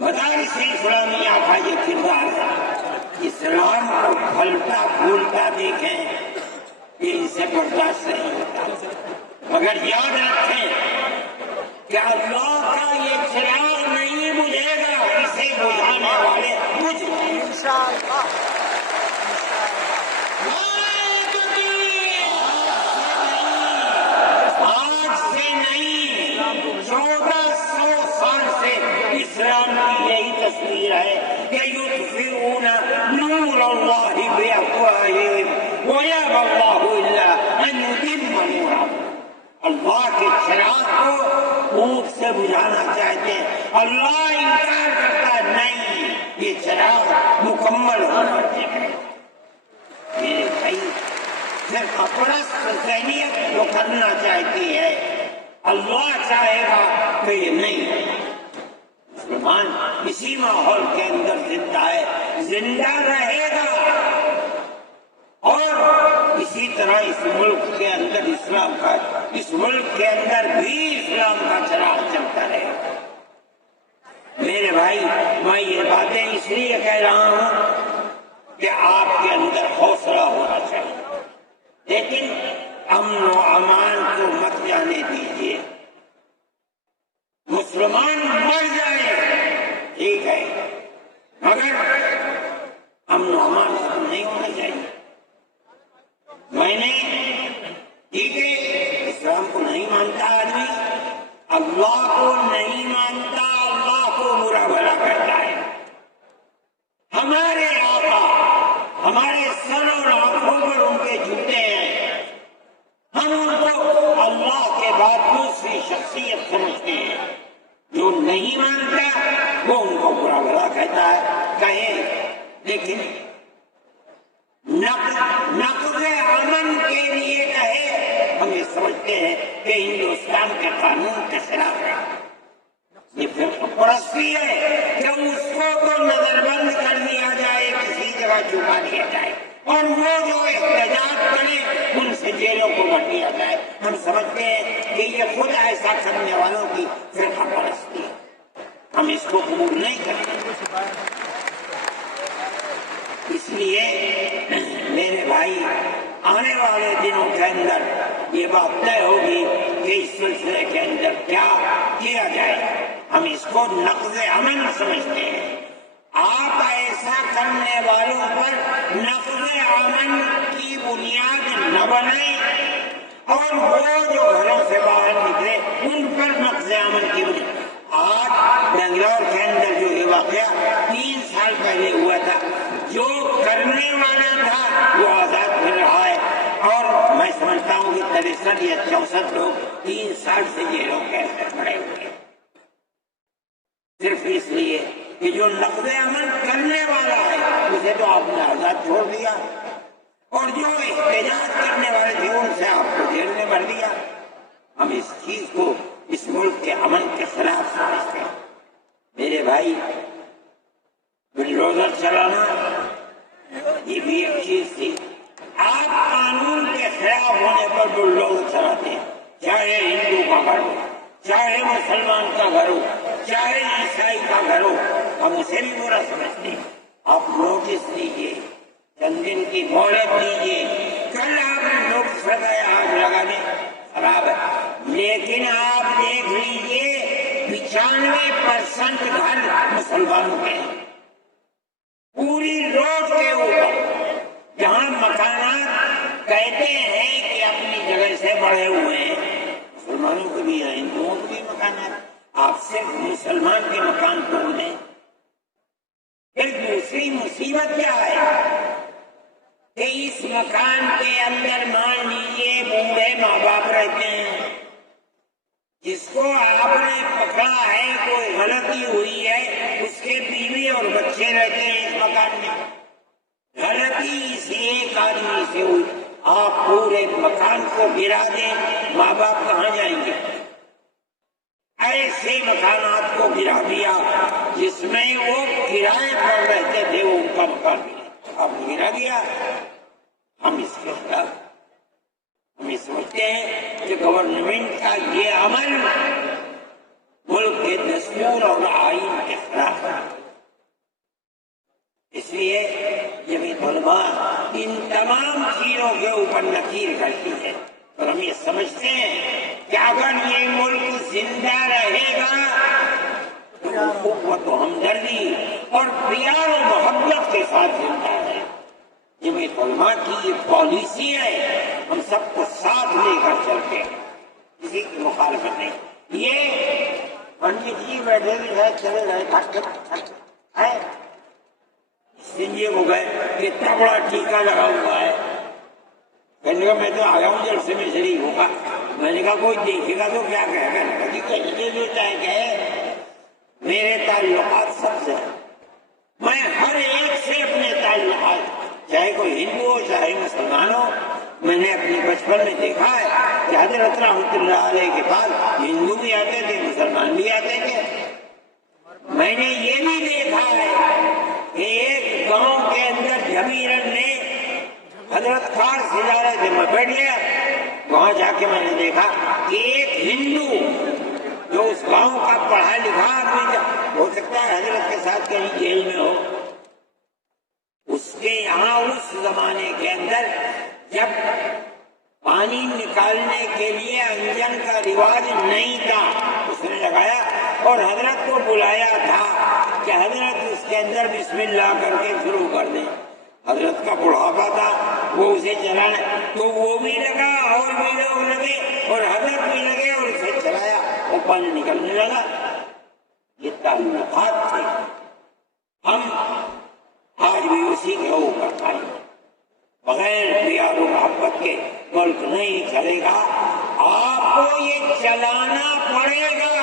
مدارس اسلامیہ کا یہ کردار ہے۔ اسلام کو پھلتا پھولتا دیکھیں، یہ ان سے برداشت نہیں ہوتا، مگر یاد رکھیں کہ اللہ کا یہ چراغ نہیں بجھے گا، اسے بجھانے والے بجھ جائیں گے انشاءاللہ۔ آج سے نہیں 1400 سال سے اسلام کی یہی تصویر ہے کہ یطفئون نور اللہ بافواہہم ویأبی اللہ الا ان یتم نورہ۔ اللہ کے چراغ کو پھونک سے بجھانا چاہتے ہیں، اللہ انکار کرتا ہے نہیں، یہ چراغ مکمل ہونا چاہیے۔ میرے بھائی، صرف پرست ذہنیت جو کرنا چاہتی ہے، اللہ چاہے گا کہ یہ نہیں ہے۔ مسلمان اسی ماحول کے اندر زندہ ہے، زندہ رہے گا، اور اسی طرح اس ملک کے اندر اسلام کا، اس ملک کے اندر بھی اسلام کا چراغ چلتا رہے گا۔ میرے بھائی، میں یہ باتیں اس لیے کہہ رہا ہوں کہ آپ کے اندر حوصلہ ہونا چاہیے، لیکن امن و امان کو مت جانے دیجیے۔ مسلمان مر جائے ٹھیک ہے، مگر امن و امان ختم نہیں ہونا چاہیے۔ میں نے ٹھیک ہے، اسلام کو نہیں مانتا آدمی، اللہ کو نہیں مانتا، اللہ کو برا بھلا کہتا ہے۔ ہمارے آقا ہمارے سر اور آنکھوں پر ان کے جوتے ہیں، ہم ان کو اللہ کے بعد دوسری شخصیت سمجھتے ہیں۔ جو نہیں مانتا وہ ان کو برا بھلا کہتا ہے، کہے، لیکن نقض امن کے لیے کہے، ہم یہ سمجھتے ہیں کہ ہندوستان کے قانون کے خلاف ہے۔ یہ فرقہ پرستی ہے کہ اس کو تو نظر بند کر دیا جائے، کسی جگہ چھپا دیا جائے، اور وہ جو احتجاج کرے ان سے جیلوں کو بھر دیا جائے۔ ہم سمجھتے ہیں کہ یہ خود ایسا کرنے والوں کی فرقہ پرستی ہے، ہم اس کو قبول نہیں کرتے۔ اس لیے میرے بھائی، آنے والے دنوں کے اندر یہ بات طے ہوگی کہ اس سلسلے کے اندر کیا کیا جائے۔ ہم اس کو نقض امن سمجھتے ہیں۔ آپ ایسا کرنے والوں پر نقض امن کی بنیاد نہ بنائیں، اور وہ جو گھروں سے باہر نکلے ان پر نقض امن کی بنیاد۔ آج بنگلور کے اندر جو یہ واقعہ 3 سال پہلے ہوا تھا، جو کرنے والا تھا وہ آزاد پھر رہا ہے، اور میں سمجھتا ہوں کہ 63 یا 64 لوگ 3 سال سے جیلوں کے اندر پڑے ہوئے ہیں، صرف اس لیے کہ جو نقض امن کرنے والا ہے اسے تو آپ نے آزاد چھوڑ دیا، اور جو احتجاج کرنے والے تھے ان سے آپ کو جیل میں بھر دیا۔ ہم اس چیز کو اس ملک کے امن کے خلاف سمجھتے ہیں۔ میرے بھائی، بلڈوزر چلانا یہ بھی ایک چیز تھی۔ آپ قانون کے خلاف ہونے پر بلڈوزر چلاتے ہیں، چاہے ہندو کا گھر ہو، چاہے مسلمان کا گھر ہو، چاہے عیسائی کا گھر ہو، ہم اسے بھی برا سمجھتے ہیں۔ آپ نوٹس دیجیے، چند دن کی مہلت دیجیے، کل آپ نے نوٹس لگایا، آج لگانے خراب ہے، لیکن آپ دیکھ لیجیے 95% گھر مسلمانوں کے ہیں۔ پوری روڈ کے اوپر جہاں مکانات کہتے ہیں کہ اپنی جگہ سے بڑھے ہوئے ہیں، مسلمانوں کے بھی ہیں، ہندوؤں کے بھی مکانات، آپ صرف مسلمان کے مکان کو لیں۔ پھر دوسری مصیبت کیا ہے کہ اس مکان کے اندر مان لیجیے بوڑھے ماں باپ رہتے ہیں، جس کو آپ نے پکڑا ہے کوئی غلطی ہوئی ہے، اس کے بیوی اور بچے رہتے ہیں اس مکان میں، غلطی اسی ایک آدمی سے ہوئی، آپ پورے مکان کو گرا دیں، ماں باپ کہاں جائیں گے؟ ایسے مکانات کو گرا دیا جس میں وہ کرائے پر رہتے تھے، وہ ان کا مکان ملا، اب گرا دیا۔ ہم اس کے خلاف، ہم یہ سمجھتے ہیں کہ گورنمنٹ کا یہ عمل ملک کے دستور اور آئین کے خلاف ہے۔ علماء ان تمام چیزوں کے اوپر نکیر کرتی ہے، اور ہم یہ سمجھتے ہیں کہ اگر یہ ملک زندہ رہے گا تو قوت و ہمدردی اور پیار و محبت کے ساتھ زندہ ہے۔ جمعیت علماء کی یہ پالیسی ہے، ہم سب کو ساتھ لے کر چلتے ہیں، کسی کی مخالفت نہیں۔ یہ پنڈت جی بیٹھے بھی ہے، چلے گئے ہے سنجے کو گئے، اتنا بڑا ٹیکا لگا ہوا ہے، کہنے کا میں تو آیا ہوں جلسے میں شریک ہوگا۔ میں نے کہا کوئی دیکھے گا تو کیا کہے گا، کہ کہیں جو چاہے کہے، میرے تعلقات سب سے ہیں، میں ہر ایک سے اپنے تعلقات، چاہے کوئی ہندو ہو چاہے مسلمان ہو، میں نے اپنی بچپن میں دیکھا ہے کہ حضرت رحمۃ اللہ علیہ کے پاس ہندو بھی آتے تھے، مسلمان بھی آتے تھے۔ میں نے یہ بھی دیکھا ہے کہ ایک گاؤں کے اندر جمیرن نے حضرت کار سے جا رہے تھے، میں بیٹھ گیا، وہاں جا کے میں نے دیکھا کہ ایک ہندو جو اس گاؤں کا پڑھا لکھا آدمی، ہو سکتا ہے حضرت کے ساتھ کہیں جیل میں ہو، اس کے یہاں اس زمانے کے اندر جب پانی نکالنے کے لیے انجن کا رواج نہیں تھا، اس نے لگایا اور حضرت کو بلایا تھا کہ حضرت اس کے اندر بسم اللہ کر کے شروع کر دیں۔ حضرت کا بڑھاپا تھا، وہ اسے چلانا، تو وہ بھی لگا اور بھی لوگ لگے اور حضرت بھی لگے اور اسے چلایا، وہ پانی نکلنے لگا۔ یہ تعلقات تھے، ہم آج بھی اسی کے اوپر پائیں گے۔ بغیر پیار و محبت کے ملک نہیں چلے گا، آپ کو یہ چلانا پڑے گا۔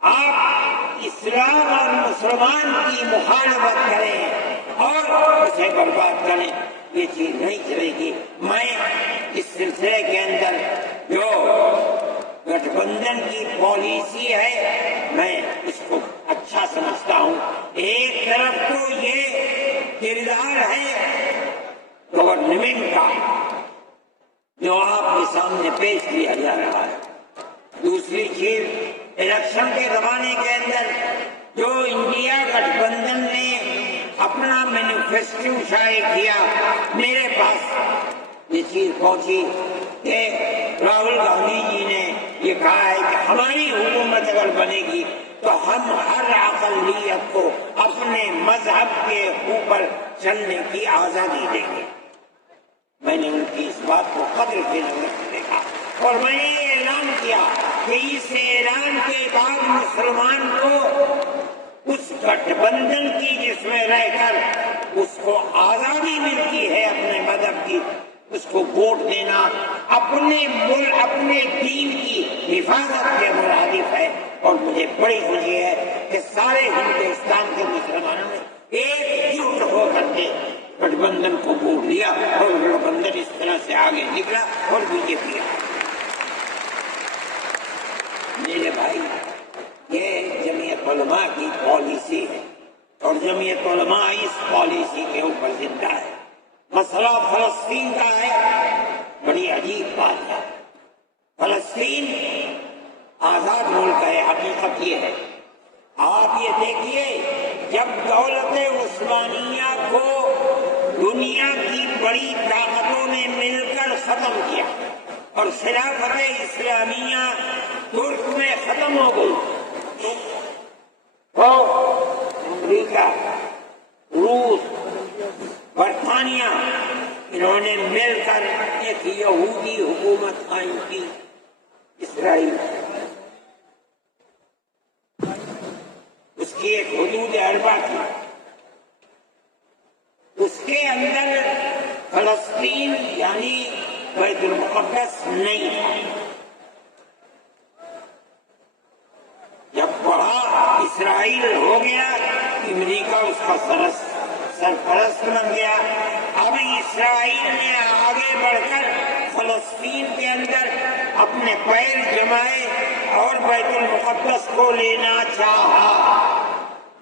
آپ اسلام اور مسلمان کی مخالفت کریں اور اسے برباد کریں، یہ چیز نہیں چلے گی۔ میں اس سلسلے کے اندر جو گٹھ بندھن کی پالیسی ہے، میں اس کو اچھا سمجھتا ہوں۔ ایک طرف تو یہ کردار ہے گورنمنٹ کا جو آپ کے سامنے پیش کیا جا رہا ہے، دوسری چیز الیکشن کے زمانے کے اندر جو انڈیا گٹھ بندھن نے اپنا مینیفیسٹو شائع کیا، میرے پاس یہ چیز پہنچی کہ راہل گاندھی جی نے یہ کہا ہے کہ ہماری حکومت اگر بنے گی تو ہم ہر اقلیت کو اپنے مذہب کے اوپر چلنے کی آزادی دیں گے۔ میں نے ان کی اس بات کو قدر کی نظر سے دیکھا اور میں نے یہ اعلان کیا کہ اس اعلان کے بعد مسلمان کو اس گٹھ بندھن کی جس میں رہ کر اس کو آزادی ملتی ہے اپنے مذہب کی، اس کو ووٹ دینا اپنے ملک اپنے دین کی حفاظت کے مرادف ہے۔ اور مجھے بڑی خوشی ہے کہ سارے ہندوستان کے مسلمانوں نے ایک جٹ ہو کر کے گٹھ بندھن کو ووٹ دیا اور گٹھ بندھن اس طرح سے آگے نکلا اور بی جے پی۔ میرے بھائی، یہ جمعیت علماء کی پالیسی ہے اور جمعیت علماء اس پالیسی کے اوپر زندہ ہے۔ مسئلہ فلسطین کا ہے، بڑی عجیب بات ہے۔ فلسطین آزاد ملک ہے، حقیقت یہ ہے۔ آپ یہ دیکھیے، جب دولت عثمانیہ کو دنیا کی بڑی طاقتوں نے مل کر ختم کیا اور خلافت اسلامیہ ترک میں ختم ہو گئی، تو امریکہ، روس، برطانیہ، انہوں نے مل کر ایک یہودی حکومت قائم کی، اسرائیل۔ اس کی ایک حدود اربع تھی، اس کے اندر فلسطین یعنی بیت المقدس نہیں تھا۔ جب بڑا اسرائیل ہو گیا، امریکہ اس کا سرپرست بن گیا۔ اب اسرائیل نے آگے بڑھ کر فلسطین کے اندر اپنے پیر جمائے اور بیت المقدس کو لینا چاہا۔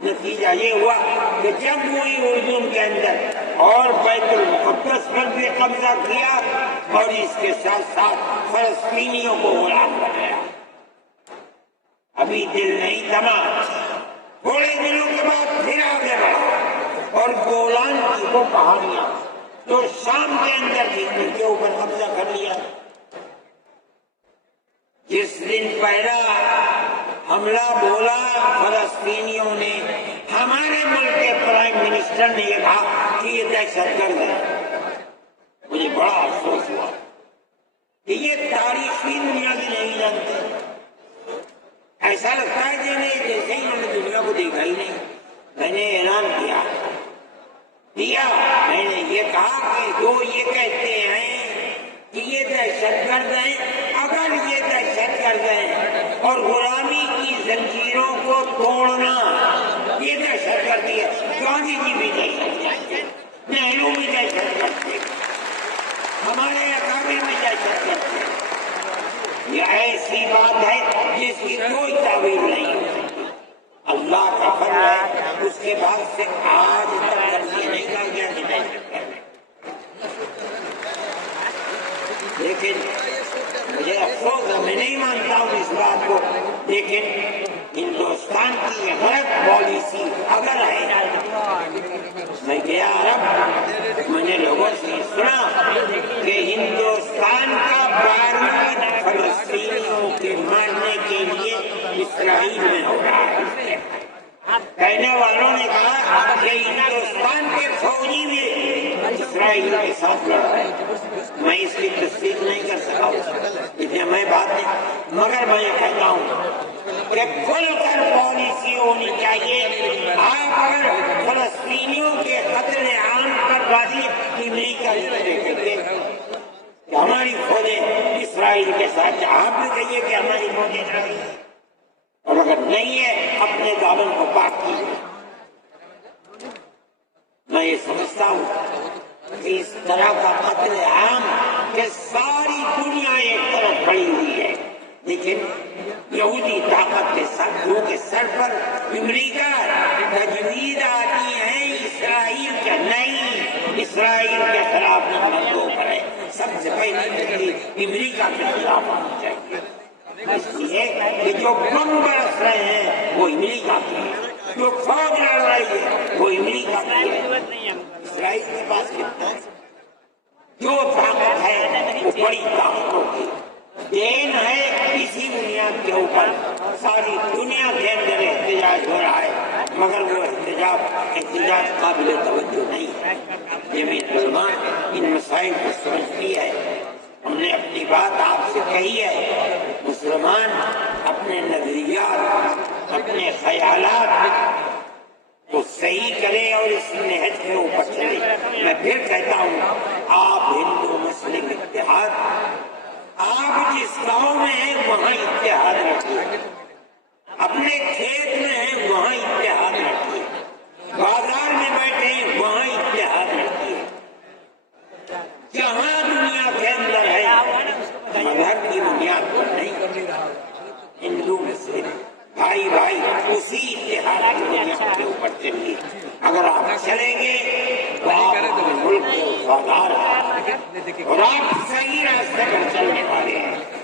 نتیجہ یہ ہوا کہ جب ہوئی اردن کے اندر اور بیت المقدس پر بھی قبضہ کیا اور اس کے ساتھ ساتھ فلسطینیوں کو غلام بنایا۔ ابھی دل نہیں تھما، تھوڑے دنوں کے بعد پھر آگے بڑھا اور گولان کی وہ پہاڑیاں جو شام کے اندر تھی ان کے اوپر قبضہ کر لیا۔ جس دن پہلا حملہ بولا فلسطینیوں نے، ہمارے ملک کے پرائم منسٹر نے یہ کہا کہ یہ دہشت گرد ہے۔ مجھے بڑا افسوس ہوا کہ یہ تاریخی دنیا کی نہیں جانتے۔ ایسا لگتا ہے جیسے انہوں نے دنیا کو دیکھا ہی نہیں۔ میں نے اعلان کیا، میں نے یہ کہا کہ جو یہ کہتے ہیں کہ یہ دہشت گرد ہیں، اگر یہ دہشت گرد ہیں اور غلامی کی زنجیروں کو توڑنا یہ دہشت گردی ہے، گاندھی جی بھی دہشت گرد تھے، نہرو بھی دہشت گرد تھے، ہمارے اکابر بھی دہشت گرد تھے۔ یہ ایسی بات ہے جس کی کوئی تعبیر نہیں ہو سکتی۔ اللہ کا فضل ہے، اس کے بعد سے آج تک یہ نہیں کہا گیا کہ دہشت گرد ہے۔ لیکن مجھے افسوس ہے، میں نہیں مانتا ہوں اس بات کو، لیکن ہندوستان کی غلط پالیسی اگر ہے، میں گیا عرب، میں نے لوگوں سے سنا کہ ہندوستان کا بارود فلسطینیوں کے مارنے کے لیے اسرائیل میں ہو رہا ہے۔ کہنے والوں نے کہا کہ ہندوستان کے فوجی بھی اسرائیل کے ساتھ لڑ رہے ہیں۔ میں اس کی تصدیق نہیں کر سکا ہوں، میں بات نہیں، مگر میں یہ کہتا ہوں کہ کھل کر پالیسی ہونی چاہیے۔ آپ اگر فلسطینیوں کے قتل عام پر راضی امریکہ کہ ہماری فوجیں اسرائیل کے ساتھ، آپ بھی کہیے کہ ہماری فوجیں راضی ہیں، اور اگر نہیں ہے اپنے دامن کو پاک کیجیے۔ میں یہ سمجھتا ہوں کہ اس طرح کا قتل عام کہ ساری دنیا ایک طرف کھڑی ہوئی ہے، لیکن یہودی طاقت کے سر پر امریکہ تجویز آتی ہے اسرائیل کا نہیں، اسرائیل کے خلاف نمبر 2 پر ہے۔ سب سے پہلی تجویز امریکہ کے خلاف ہونی چاہیے، اس لیے کہ جو بم برس رہے ہیں وہ امریکہ کی ہے، جو فوج لڑ رہی ہے وہ امریکہ کی ہے۔ اسرائیل کے پاس کتنا ہے؟ جو طاقت ہے وہ بڑی طاقتوں کی دین ہے، اسی بنیاد کے اوپر ساری دنیا کے اندر احتجاج ہو رہا ہے، مگر وہ احتجاج قابل توجہ نہیں ہے۔ جمعیت علماء ان مسائل کو سمجھتی ہے، ہم نے اپنی بات آپ سے کہی ہے، مسلمان اپنے نظریات، اپنے خیالات تو صحیح کرے اور اس نہج کے اوپر چلے۔ میں پھر کہتا ہوں، آپ ہندو مسلم اتحاد، آپ جس گاؤں میں ہیں وہاں اتحاد رکھیے، اپنے کھیت میں ہیں وہاں اتحاد رکھیے، بازار میں بیٹھے ہیں وہاں اتحاد رکھیے، جہاں دنیا کے اندر ہے مذہب کی بنیاد پر نہیں، ہندو مسلم بھائی بھائی اسی اتحاد کی بنیاد کے اوپر چلیے۔ اگر آپ چلیں گے تو آپ ملک کے وفادار ہیں اور آپ صحیح راستے پر چلنے والے ہیں۔